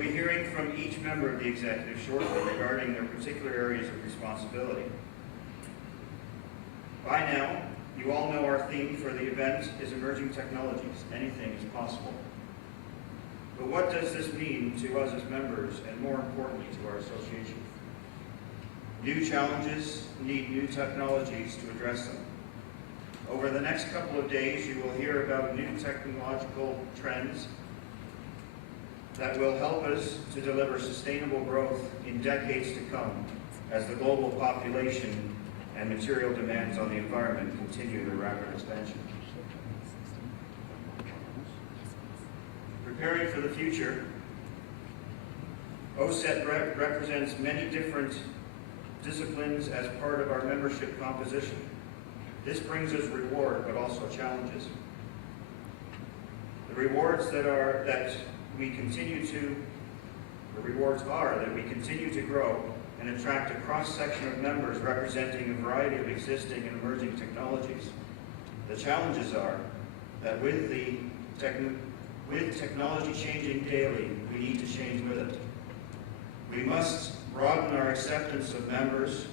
you'll be hearing from each member of the executive shortly regarding their particular areas of responsibility. By now, you all know our theme for the event is emerging technologies. Anything is possible. But what does this mean to us as members, and more importantly, to our association? New challenges need new technologies to address them. Over the next couple of days, you will hear about new technological trends that will help us to deliver sustainable growth in decades to come as the global population and material demands on the environment continue their rapid expansion. Preparing for the future, Oacett represents many different disciplines as part of our membership composition. This brings us reward, but also challenges. The rewards are that we continue to grow and attract a cross-section of members representing a variety of existing and emerging technologies. The challenges are that with technology changing daily, we need to change with it. We must broaden our acceptance of members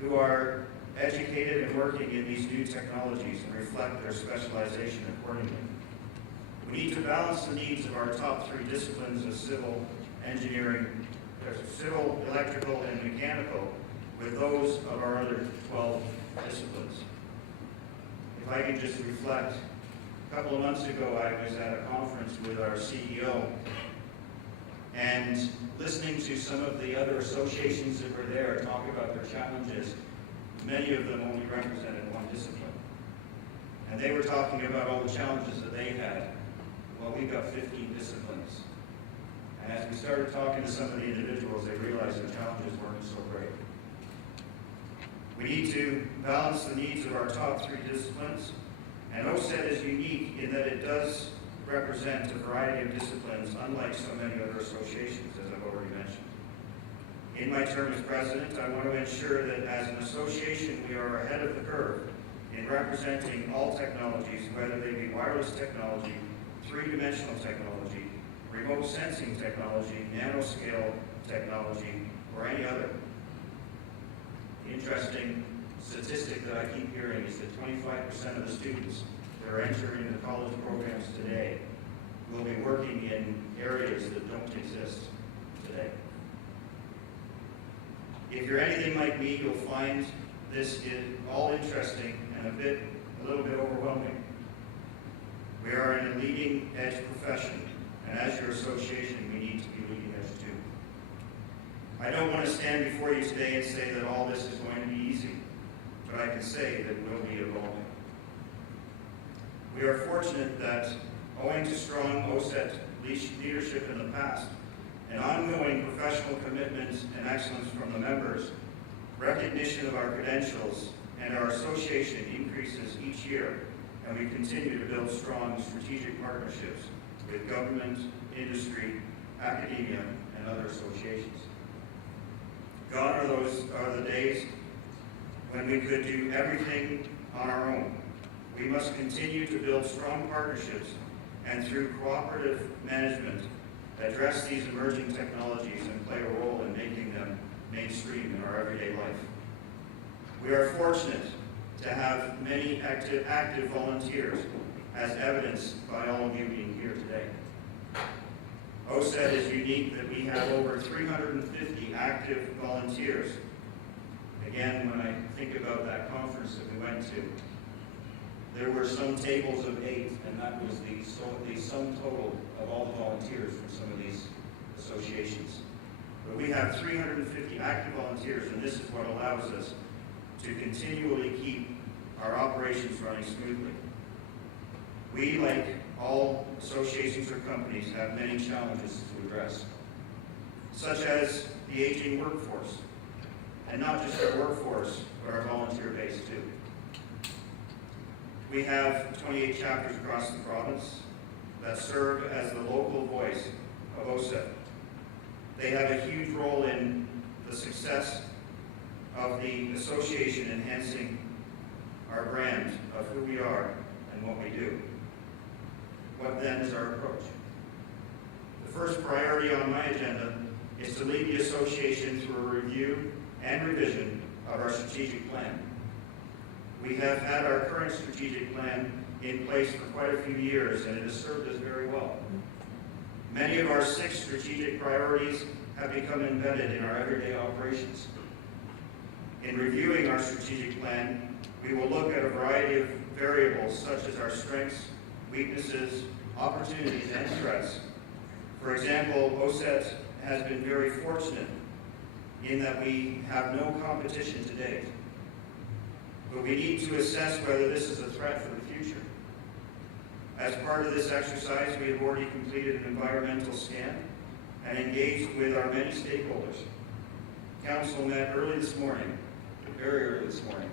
who are educated and working in these new technologies and reflect their specialization accordingly. We need to balance the needs of our top three disciplines of civil engineering, civil, electrical, and mechanical with those of our other 12 disciplines. If I can just reflect, a couple of months ago I was at a conference with our CEO, and listening to some of the other associations that were there talk about their challenges, many of them only represented one discipline. And they were talking about all the challenges that they had. Well, we've got 15 disciplines. And as we started talking to some of the individuals, they realized their challenges weren't so great. We need to balance the needs of our top three disciplines. And Oacett is unique in that it does represent a variety of disciplines, unlike so many other associations, as I've already mentioned. In my term as president, I want to ensure that as an association, we are ahead of the curve in representing all technologies, whether they be wireless technology, three-dimensional technology, remote sensing technology, nanoscale technology, or any other. The interesting statistic that I keep hearing is that 25% of the students that are entering the college programs today will be working in areas that don't exist today. If you're anything like me, you'll find this all interesting and a little bit overwhelming. We are in a leading edge profession, and as your association, we need to be leading edge too. I don't want to stand before you today and say that all this is going to be easy, but I can say that we'll be evolving. We are fortunate that, owing to strong Oacett leadership in the past, and ongoing professional commitment and excellence from the members, recognition of our credentials and our association increases each year, and we continue to build strong strategic partnerships with government, industry, academia, and other associations. Gone are the days when we could do everything on our own. We must continue to build strong partnerships and through cooperative management, address these emerging technologies and play a role in making them mainstream in our everyday life. We are fortunate to have many active volunteers, as evidenced by all of you being here today. Oacett is unique that we have over 350 active volunteers. Again, when I think about that conference that we went to, there were some tables of 8, and that was the sum total of all the volunteers from some of these associations. But we have 350 active volunteers, and this is what allows us to continually keep our operations running smoothly. We, like all associations or companies, have many challenges to address, such as the aging workforce, and not just our workforce, but our volunteer base too. We have 28 chapters across the province that serve as the local voice of Oacett. They have a huge role in the success of the association, enhancing our brand of who we are and what we do. What then is our approach? The first priority on my agenda is to lead the association through a review and revision of our strategic plan. We have had our current strategic plan in place for quite a few years, and it has served us very well. Many of our 6 strategic priorities have become embedded in our everyday operations. In reviewing our strategic plan, we will look at a variety of variables such as our strengths, weaknesses, opportunities, and threats. For example, Oacett has been very fortunate in that we have no competition to date. But we need to assess whether this is a threat for the future. As part of this exercise, we have already completed an environmental scan and engaged with our many stakeholders. Council met early this morning, very early this morning.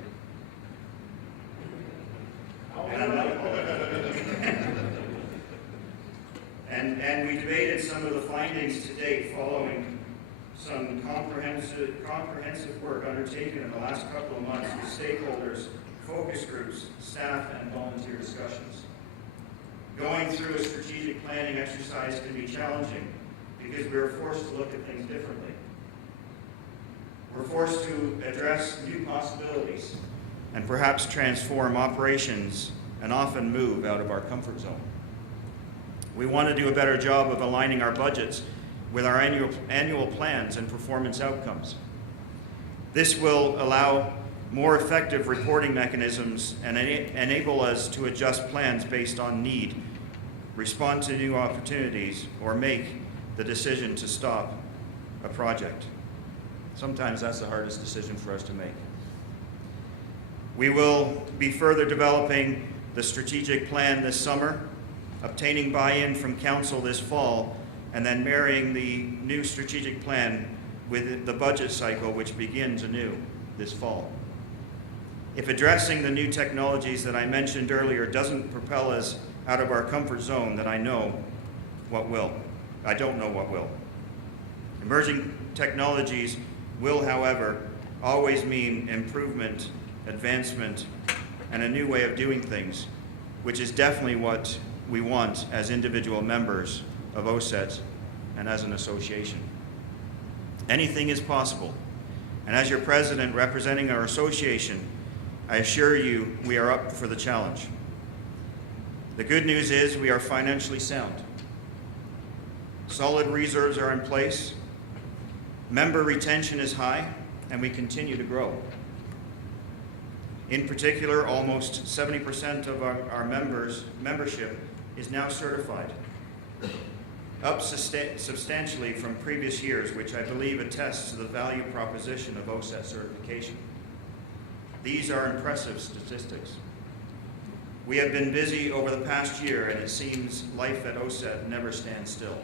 And we debated some of the findings to date following some comprehensive work undertaken in the last couple of months with stakeholders, focus groups, staff, and volunteer discussions. Going through a strategic planning exercise can be challenging because we are forced to look at things differently. We're forced to address new possibilities and perhaps transform operations and often move out of our comfort zone. We want to do a better job of aligning our budgets with our annual plans and performance outcomes. This will allow more effective reporting mechanisms and enable us to adjust plans based on need, respond to new opportunities, or make the decision to stop a project. Sometimes that's the hardest decision for us to make. We will be further developing the strategic plan this summer, obtaining buy-in from council this fall, and then marrying the new strategic plan with the budget cycle, which begins anew this fall. If addressing the new technologies that I mentioned earlier doesn't propel us out of our comfort zone, then I know what will. I don't know what will. Emerging technologies will, however, always mean improvement, advancement, and a new way of doing things, which is definitely what we want as individual members of Oacett and as an association. Anything is possible, and as your president representing our association, I assure you we are up for the challenge. The good news is we are financially sound. Solid reserves are in place, member retention is high, and we continue to grow. In particular, almost 70% of our membership is now certified, up substantially from previous years, which I believe attests to the value proposition of Oacett certification. These are impressive statistics. We have been busy over the past year, and it seems life at Oacett never stands still.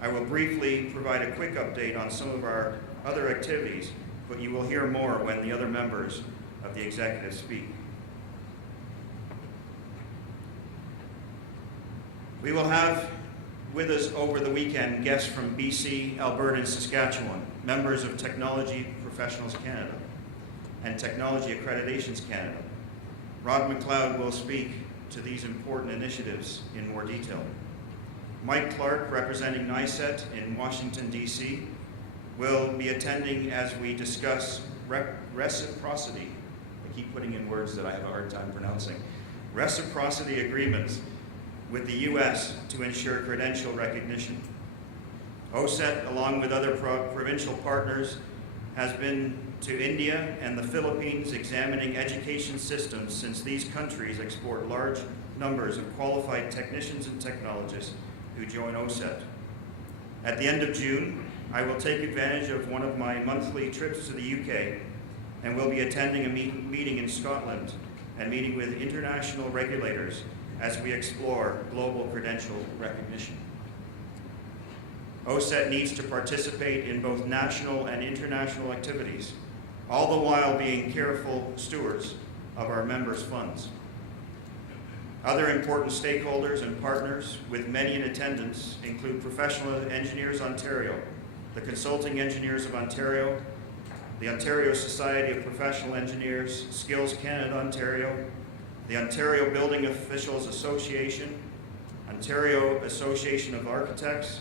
I will briefly provide a quick update on some of our other activities, but you will hear more when the other members of the executive speak. We will have with us over the weekend guests from BC, Alberta, and Saskatchewan, members of Technology Professionals Canada and Technology Accreditations Canada. Rod McLeod will speak to these important initiatives in more detail. Mike Clark, representing Oacett in Washington, D.C., will be attending as we discuss reciprocity. I keep putting in words that I have a hard time pronouncing. Reciprocity agreements with the U.S. to ensure credential recognition. Oacett, along with other provincial partners, has been to India and the Philippines examining education systems, since these countries export large numbers of qualified technicians and technologists who join Oacett. At the end of June, I will take advantage of one of my monthly trips to the UK and will be attending a meeting in Scotland and meeting with international regulators as we explore global credential recognition. Oacett needs to participate in both national and international activities, all the while being careful stewards of our members' funds. Other important stakeholders and partners, with many in attendance, include Professional Engineers Ontario, the Consulting Engineers of Ontario, the Ontario Society of Professional Engineers, Skills Canada Ontario, the Ontario Building Officials Association, Ontario Association of Architects,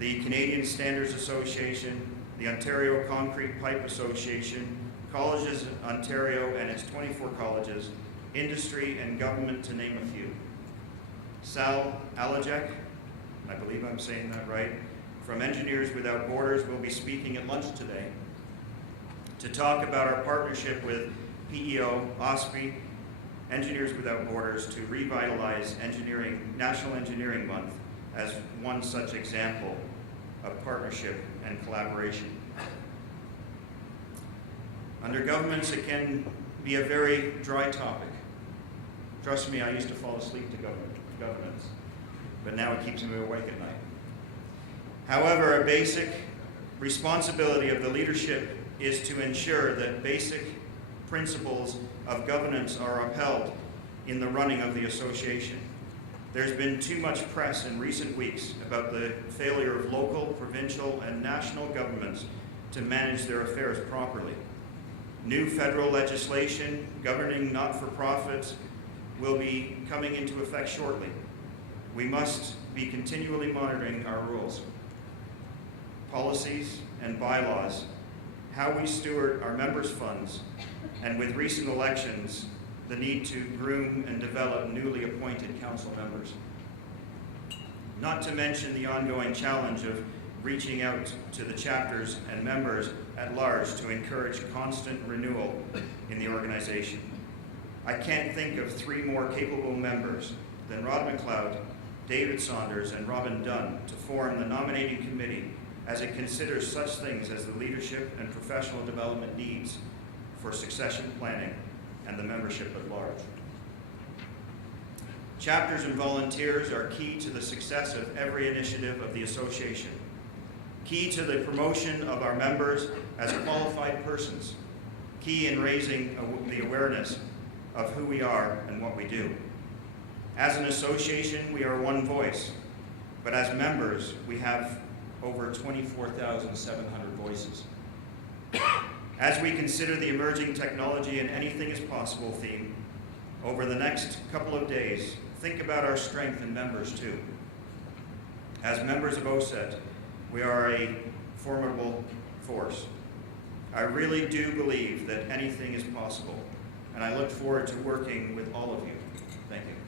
the Canadian Standards Association, the Ontario Concrete Pipe Association, Colleges Ontario and its 24 colleges, industry and government, to name a few. Sal Alajek, I believe I'm saying that right, from Engineers Without Borders will be speaking at lunch today to talk about our partnership with PEO, OSPI, Engineers Without Borders to revitalize National Engineering Month as one such example of partnership and collaboration. Under governments, it can be a very dry topic. Trust me, I used to fall asleep to governments, but now it keeps me awake at night. However, a basic responsibility of the leadership is to ensure that basic principles of governance are upheld in the running of the association. There's been too much press in recent weeks about the failure of local, provincial, and national governments to manage their affairs properly. New federal legislation governing not-for-profits will be coming into effect shortly. We must be continually monitoring our rules, policies, and bylaws, how we steward our members' funds, and with recent elections, the need to groom and develop newly appointed council members. Not to mention the ongoing challenge of reaching out to the chapters and members at large to encourage constant renewal in the organization. I can't think of three more capable members than Rod McLeod, David Saunders, and Robin Dunn to form the nominating committee as it considers such things as the leadership and professional development needs for succession planning and the membership at large. Chapters and volunteers are key to the success of every initiative of the association, key to the promotion of our members as qualified persons, key in raising the awareness of who we are and what we do. As an association, we are one voice, but as members, we have over 24,700 voices. As we consider the emerging technology and anything is possible theme, over the next couple of days, think about our strength in members too. As members of Oacett, we are a formidable force. I really do believe that anything is possible, and I look forward to working with all of you. Thank you.